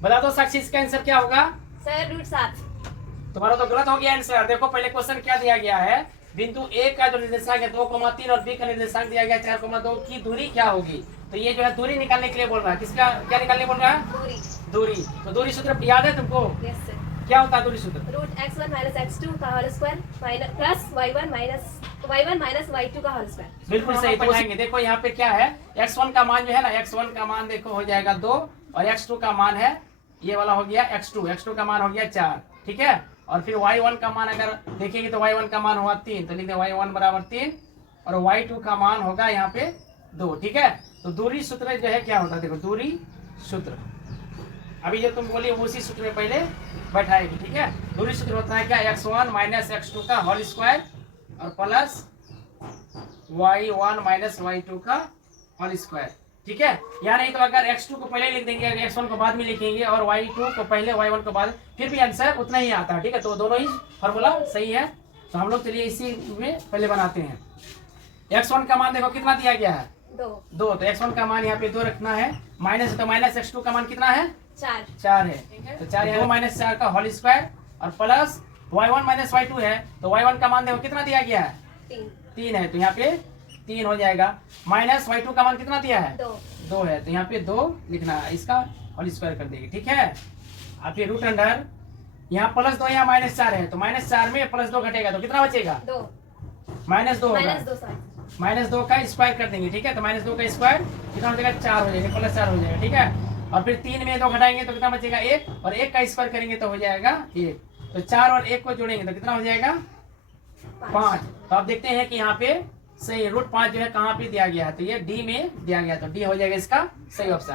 बता दो साक्षी, इसका आंसर क्या होगा? सर √7। तुम्हारा तो गलत हो गया आंसर। देखो पहले क्वेश्चन क्या दिया गया है, बिंदु ए का जो निर्देशांक है 2,3 और बी का निर्देशांक दिया गया 4,2 की दूरी क्या होगी। तो ये जो है दूरी निकालने के लिए बोल रहा है। किसका क्या निकालने बोल रहा है? दूरी। दूरी। तो दूरी सूत्र याद है तुमको? Yes sir. क्या होता है दूरी सूत्र? √x1 - x2 का whole square plus y1 - y2 का होल स्क्वायर। बिल्कुल सही। तो आएंगे देखो यहाँ पे क्या है, x1 का मान जो है ना, x1 का मान देखो हो जाएगा 2 और x2 का मान है ये वाला हो गया x2 का मान हो गया 4, ठीक है। और फिर y1 का मान अगर देखेंगे तो y1 का मान हुआ 3, तो लिख दे y1 बराबर 3 और y2 का मान होगा यहाँ पे 2, ठीक है। तो दूरी सूत्र जो है क्या होता है, देखो दूरी सूत्र अभी जो तुम बोली उसी सूत्र में पहले बैठाएगी, ठीक है। दूरी सूत्र होता है क्या, x1 - x2 का होल स्क्वायर और प्लस y1 - y2 का होल स्क्वायर, ठीक है। या नहीं तो अगर x2 को पहले लिख देंगे, अगर x1 को बाद में लिखेंगे और y2 को पहले y1 को बाद, फिर भी आंसर उतना ही आता है, ठीक है। तो दोनों ही फॉर्मूला सही है। तो हम लोग चलिए इसी में पहले बनाते हैं। x1 का मान देखो कितना दिया गया है, 2। तो x1 का मान यहाँ पे 2 रखना है, माइनस तो माइनस x2 का मान कितना है, 4 है। तो 4 -4 का होल स्क्वायर और प्लस y1 - y2 है। तो y1 का मान देखो कितना दिया गया है, 3 है। तो यहाँ पे 3 हो जाएगा। माइनस y2 का मान कितना दिया है, 2 है। तो यहाँ पे 2 लिखना है, इसका होल स्क्वायर कर देंगे, ठीक है। अब फिर रूट अंडर यहाँ +2 यहाँ -4 है, तो -4 में +2 घटेगा तो कितना बचेगा, -2 होगा। -2 का स्क्वायर कर देंगे, ठीक है। तो -2 का स्क्वायर कितना हो जाएगा, 4 हो जाएगा, +4 हो जाएगा, ठीक है। और फिर 3 में 2 घटाएंगे तो कितना बचेगा, 1 और 1 का स्क्वायर करेंगे तो हो जाएगा 1। तो 4 और 1 को जोड़ेंगे तो कितना हो जाएगा, 5। तो आप देखते हैं कि यहाँ पे सही √5 जो है कहाँ पे दिया गया है, तो ये डी में दिया गया, तो डी हो जाएगा इसका सही ऑप्शन।